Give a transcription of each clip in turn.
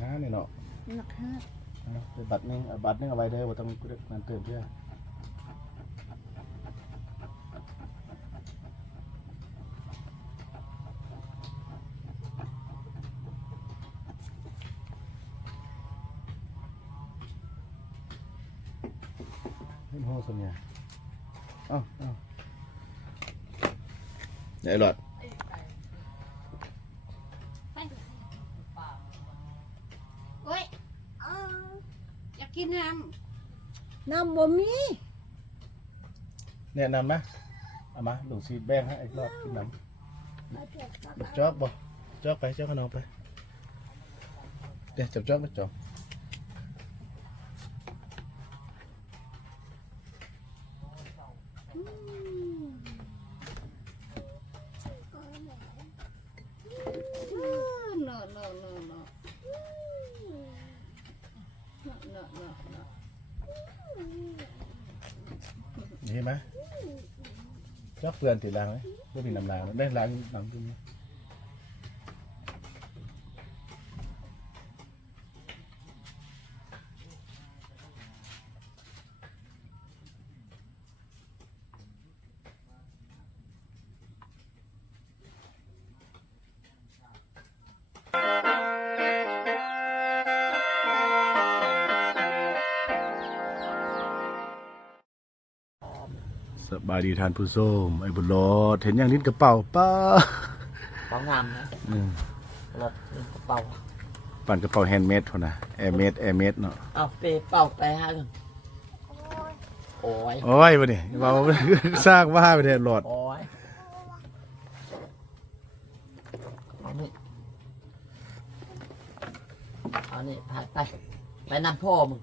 ห้านี่เนาะหนักห้าเอาไปบัตรหนึงเอาบัตรหนึงเอาไว้เด้อบ่ต้องนั่นเติมเพื่อเห็นโหส่วนใหญ่เอ้าเอ้าไหนหลอด แนะนำนะเอามาหลวงซีแบงให้อีกรอบกินน้ำจอกบ่จอกไปจอกขนมไปเดี๋ยวจับจอกไปจอ chắc vườn thì làm ấy, có vì làm làm đây làm làm chung างได้ล้างน้ำขึ้นไหมสบายดีทานผู้ส้มไอ้บุญรอดเห็นอย่างนี้กระเป๋าป้าเป๋างามนะอืมรถกระเป๋าปั่นกระเป๋าแฮนด์เมดพอนะแอร์เมดแอร์เมดเนาะเอาเปเป่าไปฮะกันโอ้ยโอ้ยวันนี้เราสร้างว่าไปเนี่ยหลอดโอ้ยเอานี่เอานี่พาไปไปนำพ่อมึง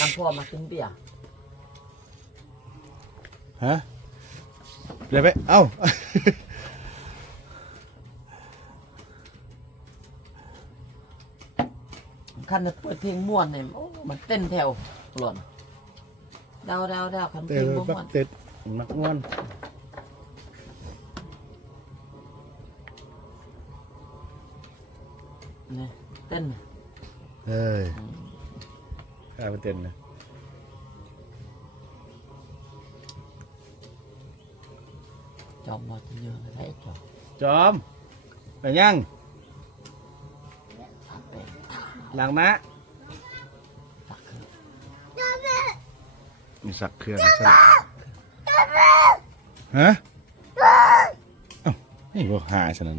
นำพ่อมากินเบียร์ ฮะเดี๋ยวไป เอ้า คันจะเปิดเพลงม่วนเนี่ยโอ้มันเต้นแถวหล่นเดาเดาเดาคันเพเตะลงไปบ่ปัม่กวนเต็ดมักง่วนนี่เต้นเฮ้ยข้าไปเต้นนะ อมมาที่เยอะเลยได้จอมจอมไปยังหลังมะมีสักเครื่องสักฮะอ้านี่พวกหายสนั่น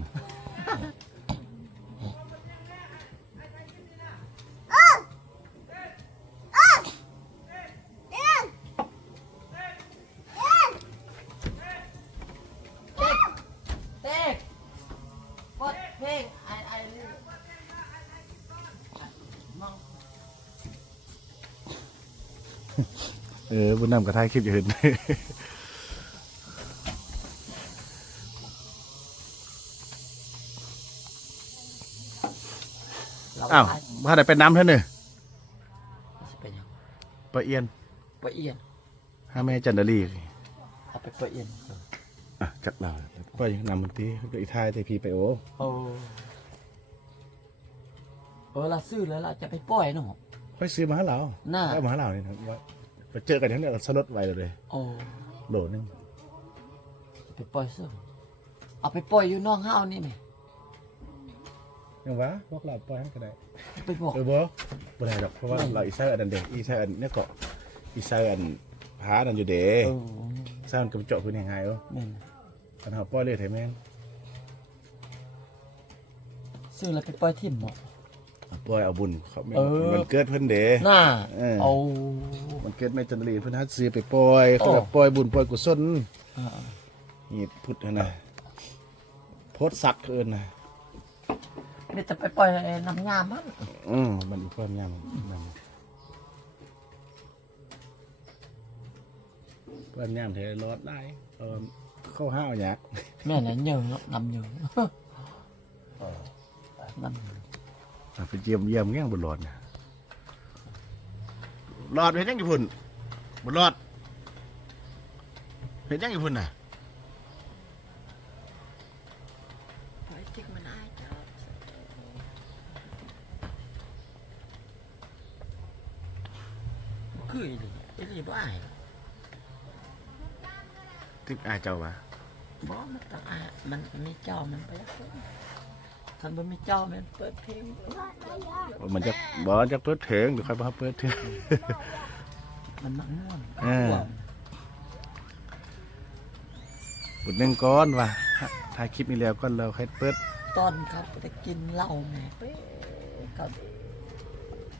บุญนำกระทายคลิปอยู่เห็นเราอ้าวไปมาได้เป็นน้ำเท่านึงสิเป็นยังปะเอียนปะเอียนห้าแม่จันดาลีเอาไปปะเอียนก่อนอะจัดเราปล่อยนำมันตีก็อีทายเทพีไปโอโอ้เออเราซื้อแล้วเราจะไปปล่อยเนาะค่อยซื้อมาให้เราน่าเอามาให้เราเนี่ยนะว่า ไปเจอกันทั้งเนี้สลดไว้เลยโอ้โหลนึงไปปล่อยซื้อเอาไปปล่อยอยู่น้องเฮานี่ไหมยังวะพวกเราปล่อยให้ก็ได้ไปบอกเออบ่บ่ได้หรอกเพราะว่าเราอีไซอันนั้นเด็กอีไซอันเนี่ยเกาะอีไซอันผาอันอยู่เด้เออไซอันกำเจาะพื้นยังไงเออแม่นอันหาปล่อยเลยไทยแม่นซื้อแล้วไปปล่อยทิ่มเนาะเอา ปล่อยเอาบุญเขาแม่นเออ มันเกิดเพิ่นเด้น่าเออ เอา มันเกิดแม่จันดาลีเพิ่นฮัดซื้อไปปล่อยโอ้เขาแบบปล่อยบุญปล่อยกุศลอ่า นี่พุทธนะโพสต์สักเอินนะนี่จะไปปล่อยน้ำงามมันอืมมันอีกความยามมันความยามเทรอดได้เออเข้าห้าวอยาก แม่น่ะเหยอะเนาะน้ำเหยอะน้ำอะ ไปเจียมเยี่ยมแง่งบนหลอดนะหลอดเห็นยังอยู่พุ่นบนหลอดเห็นยังอยู่พุ่นน่ะคืออีนี่อีนี่บ่อายทิพย์อาเจ้าวะบ่มันต้องอามันมีเจ้ามันไปแล้ว คันบ่มีเจ้ามันเปิดเพลงมันจะบ่จะเปิดเถิงเดี๋ยวค่อยมาเปิดเถิงมันมักม่วนเออบุดหนึ่งก้อนว่ะถ่ายคลิปนี้แล้วก็เราค่อยเปิดตอนเขาไปกินเหล้าแหม่เป้เขา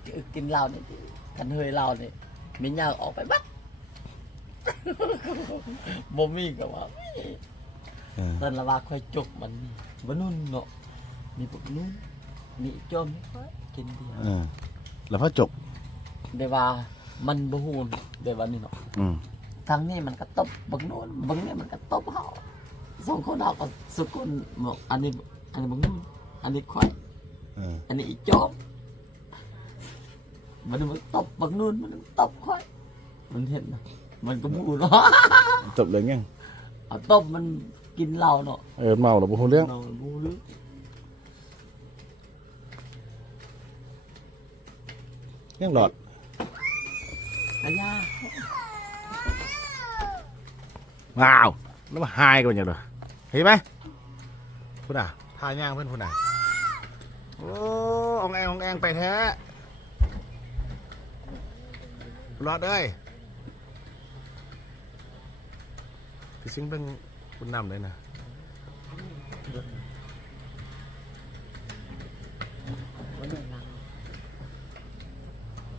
คือกินเหล้านี่คันเฮยเหล้านี่มียากออกไปบักบ่มีก็ว่ามีเออตอนละว่าค่อยจกมันนี่บ่นุ่นเนาะ มีพวกนุ่นมีจอมนี่ค่อยกินเดียวเออแล้วพ่อจกได้ว่ามันบ่ฮู้ได้ว่านี่เนาะอืมทางนี้มันก็ตบบักโน่นบักนี่มันก็ตบเฮาสองคนเฮาก็สุคนบอกอันนี้อันนี้บักนู่นอันนี้ค่อยเอออันนี้อีจอมมันมันตบบักนู่นมันตบค่อยมันเห็นนะมันก็บูเนาะจบเลยยังเอาตบมันกินเหล้าเนาะเออเมาหรอบ่ฮู้เรื่อง เราบูหรื ยังหลอดอาญาว้าวแล้วมาหายกันอย่างเด้อเห็นไหมพุ่นอะทายย่างเพื่อนพุ่นอะโอ้อองแองอองแองไปแท้รอดเอ้ยพี่ซิงเบิ่งคุณนำเลยนะ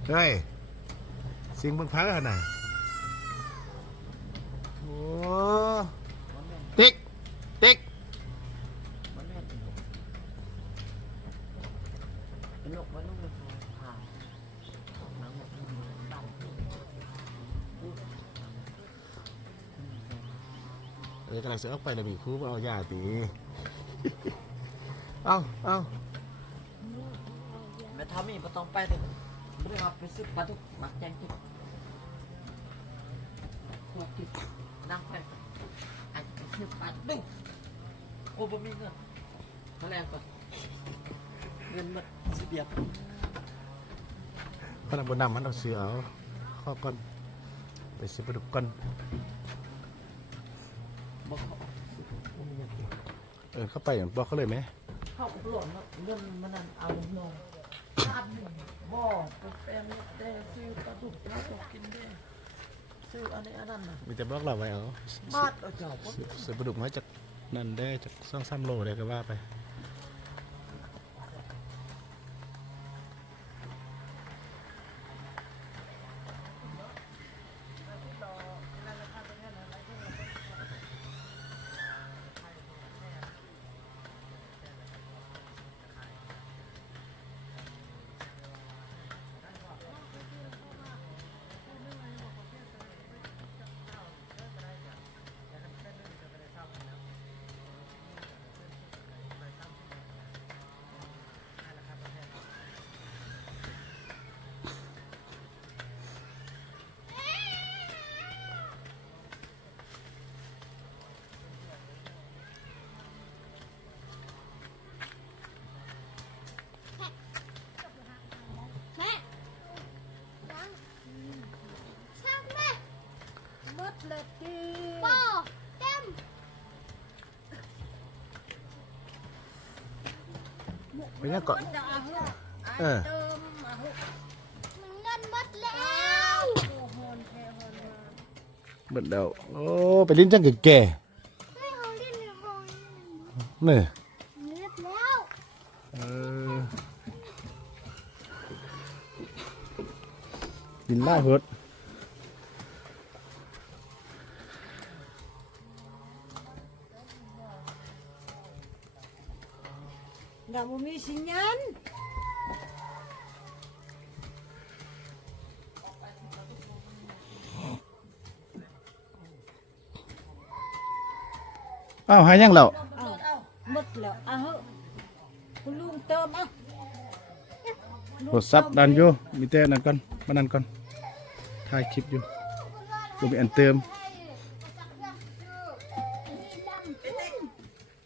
เฮ้ยซิงบิ่งพักกันน่ะโอ้ติ๊กติ๊กเป็นนกวันนู้นเป็นผ่าหนังมันดำเอ้ยกำลังจะออกไปแล้วมีครูมาเอายาตีเอาเอาแม่ทามีบ่ต้องไปเลย บ่ได้ว่าไปซื้อปลาทุกมักแจงทุกพวกที่นั่งไปอาจจะไปซื้อปลาดุกโอ้บ่มีเงินมาแรงก่อนเงินหมดสิเดียวพนักบนนำมันเอาเสือเอาข้อก่อนไปซื้อปลาดุกก่อนบ่เขาเออเข้าไปอย่างบอกเขาเลยไหม เข้าหล่นแล้วเงินมันนั่นเอาลงง บ่ไปแปลงแต่ซื้อปลาดุกแล้วก็กินได้ซื้ออันนี้อันนั้นน่ะมีแต่บล็อกเราไว้เอาบาดเอาเจ้าบ่ซื้อซื้อปลาดุกมาจากนั่นได้จากสองสามโลได้ก็ว่าไป หมดเลยทีปอเต็มไปเนี่ยก่อนจะเอาเหอะเออเติมเอาเหอะมันเงินหมดแล้วโอ้โหนแท้โหนมาเบิดเดาโอ้ไปลิ้นจังแก่ให้เขาเล่นในห้องๆนี่เลือดแล้วเออดินไล่เพิดด อ้าวหายังแล้วเอาหมดแล้วเอาเหอะคุณลุงเติมเอาโทรศัพท์ดันอยู่มีแต่นั่นก่อนมานั่นก่อนถ่ายคลิปอยู่กูมีอันเติม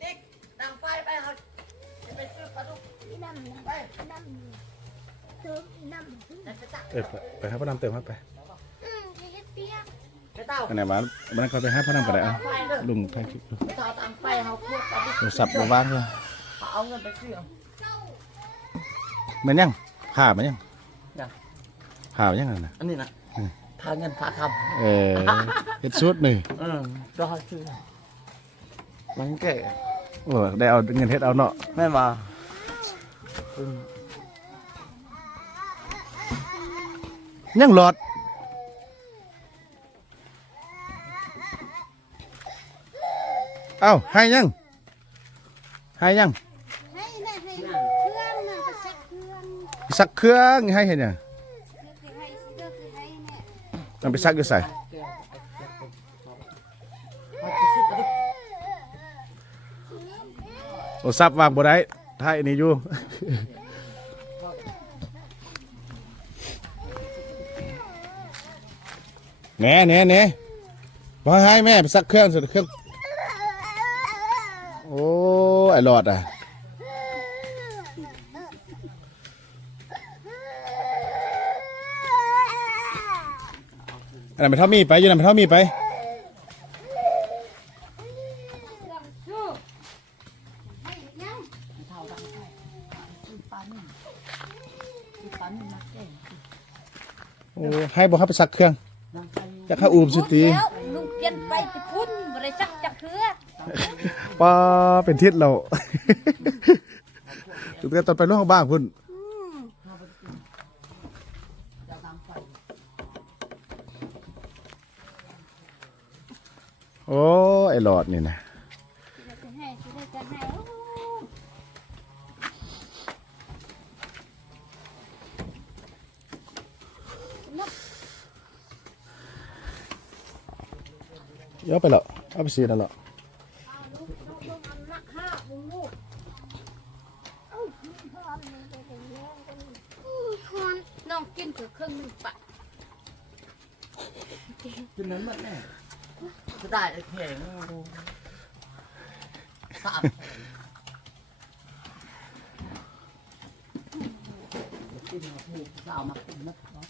ติ๊กดังไฟไปครับจะไปซื้อปลาดุกนี่ดำไปดำเติมดำไปจักเออไปไปครับพระนำเติมครับไปไเปียกไปเต้าอันไหนบ้านบ้านเขาไปหาพ่อนั่งไปได้อะไฟเด้อลุงถ่ายคลิปดูไป เต้าตามไฟเขาพูดกับโทรศัพท์บ่ว่างเลยเขาเอาเงินไปซื้อแมันยังผ่ามันยังยัง ผ่ามันยังไงนะอันนี้นะอืมพาเงินพาคเออเฮ็ดชุดหนึ่งำอืมรอซื้อมันเก๋โอ้ได้เอาเงินเฮ็ดเอาเนาะแม่มาอืมยังหลอด เอ้าให้ยังให้ยังให้แม่ให้เครื่องนก็สักเครื่องสักเครื่องให้เห็นยังเลือกให้เลือกให้แม่เอาไปซักอยู่ใส่เขาจะซื้อกระดูกโอ้ซับวางบ่ได้ถ่ายนี้อยู่แหน่แหน่แหน่บ่ให้แม่ไปซักเครื่องสิเครื่อง ไอหลอดอะอันนั้นไปเท่ามีไปอยู่นั่นไปเท่ามีไปสู้ให้ยังเท่าดังไฟซื้อปลานึ่งซื้อปลานึ่งมาแกงโอ้ให้บอกให้ไปซักเครื่องดังไฟจะเข้าอูมสิตีแล้วลุงเปลี่ยนไปไปพุ่นบริษัทจักเคือ ป้าเป็นทิศเราจุดกันตอนไปโรงพยาบาลคุณเจ้าดังไฟโอ้ไอหลอดนี่นะเยอะไปแล้วเอาไปสีนั่นแล้ว นักห้าบุ้งลูก น้องกินคือเครื่องหนึ่งปะกินนั้นหมดแน่จะได้ไอ้แข็งสามกินมาถูกสาวมากินนะครับ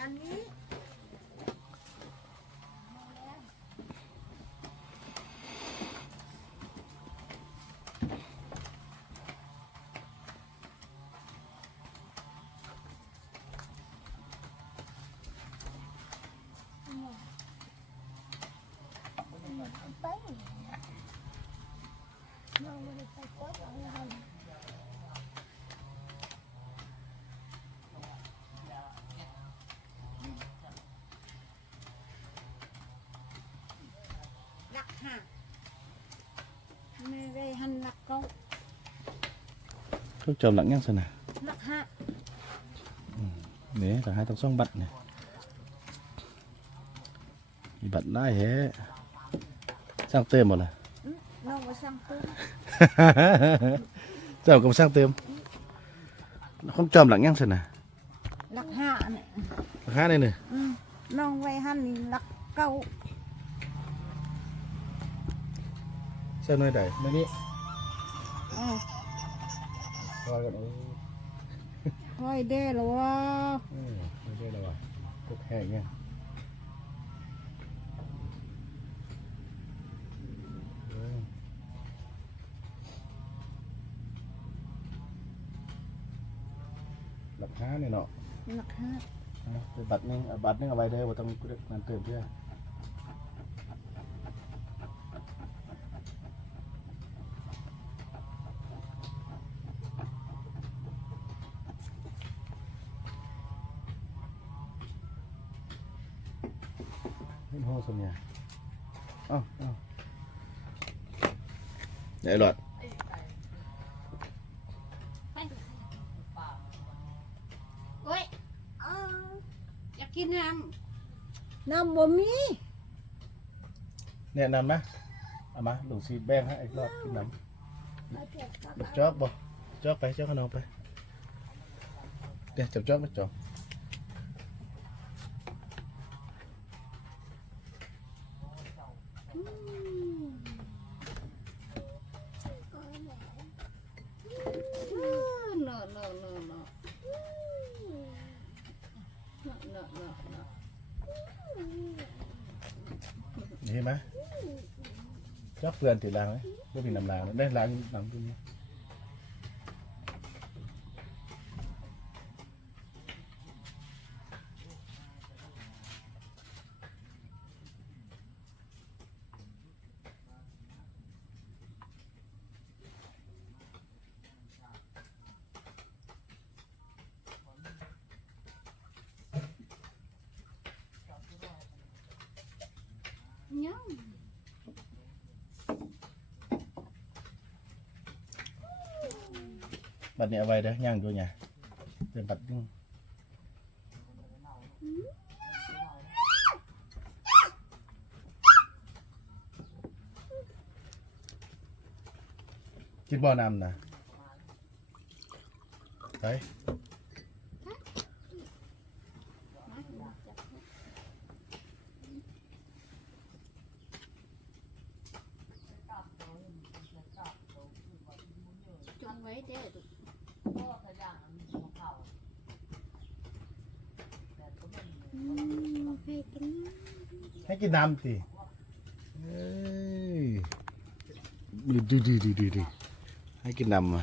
อันนี้ รักห้าไม่ได้หันรักก็ทุกจอมหลังยังสนะรักห้าเนี่ยต่างให้ต้องส่องบัตรเนี่ยมีบัตรได้แฮะสร้างเติมหมดเลยน้องมาสั่งตู้เจ้าก็มาสร้างเติมคนจอมหลังยังสนะรักห้าเนี่ยราคาเนี่ยหนึ่งอืมน้องไว้หันนี่รักเก้าเส้นน้อยใดไม่นี่อ๋อรอกันโอ้ค่อยได้หรอวะอืมไม่ได้แล้วว่ะพวกแห้งเนี่ยาเนี่ยเนาะรักห้าเอาไปบัตรหนึงเอาบัตรหนึงเอาไว้เด้อบ่ต้องนั่นเติมเพื่อเห็นโหสมเนี่ยเอ้าเอ้าไอ้หลอด บ่มีแนะนำนะเอามาหลูกซีแบ่งให้ไอ้หลอดกินน้ำำจอกบ่จอกไปจอกขนมไปเดี๋ยวจับจอกมาจอก เนอะเนอะเนอะเนอะ เห็ นี่ไหมจอกเปลือนติดล้างไหมก็มีน้ำล้างได้ล้างน้ำตรงนี้ ยังบัดนี้เอาไว้เด้อย่างตัวเนี่ยเป็นบัดนึงกินบ่อน้ำนะไป จงไว้เด้อลูก พ่อถ้าอย่างมันมีของเขา อื มให้กินให้กินน้ำสิเอ้ยดีดีดีดีดีดีให้กินน้ำมา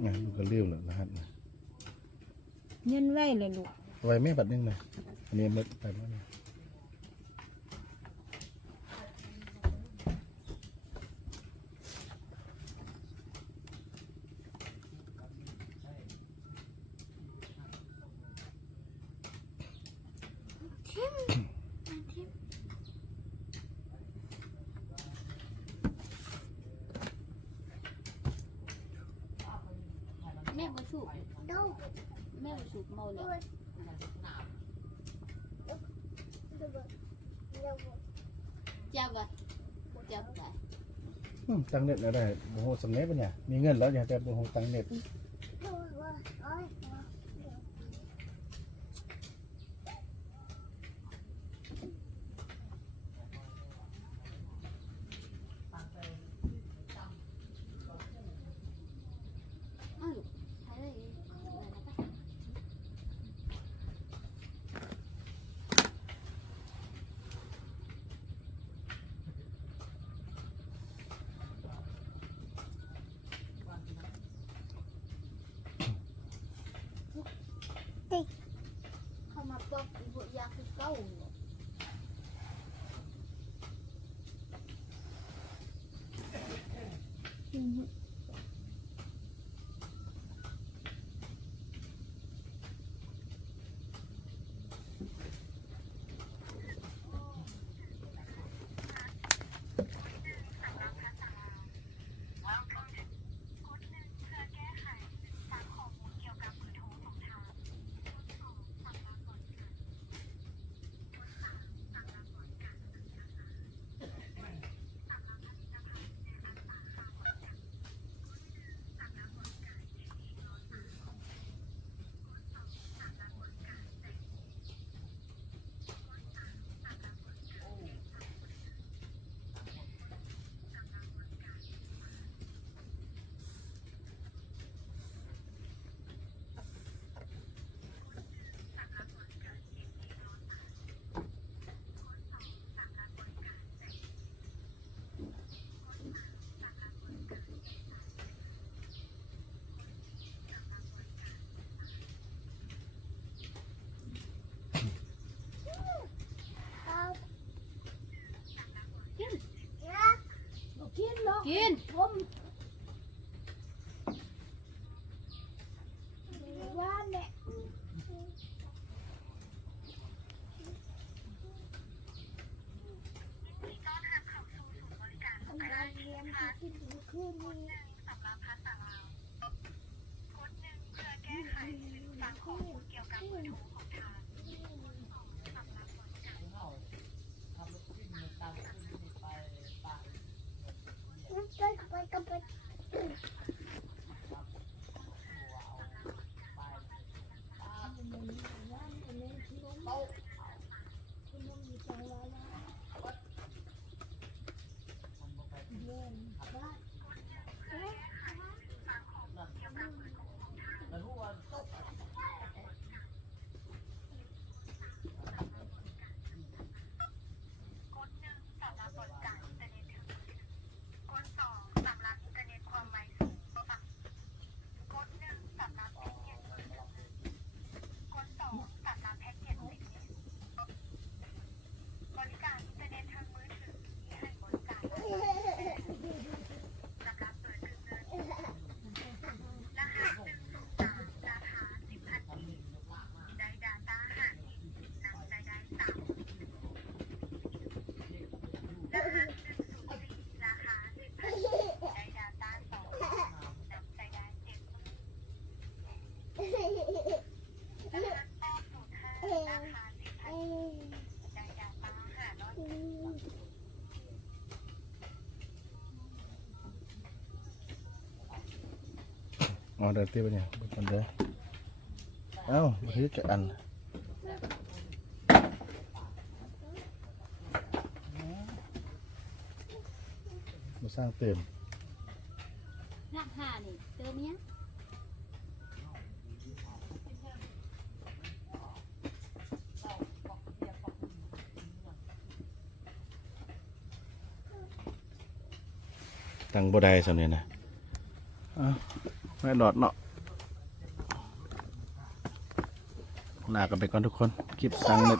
เนี่ยลูกก็เลี้ยวแล้วนะฮะเงินไว้เลยลูกเอาไว้ไม่บัดนึงเลยอันนี้มันไปแล้วเนี่ย แม่บ่สูบแม่บ่สูบเมาแล้วเจ้าบ่เจ้าบ่อืมตังเน็ตแล้วได้โอ้โหสำเน็จปะเนี่ยมีเงินแล้วอย่างแต่โอ้โหตังเน็ต (9)/( ) อ๋อเดินเตี้ยไปเนี่ยเบิ่งก่อนเด้อเอ้ ไม่หลอดเนาะลากันไปก่อนทุกคน คลิปตังเลย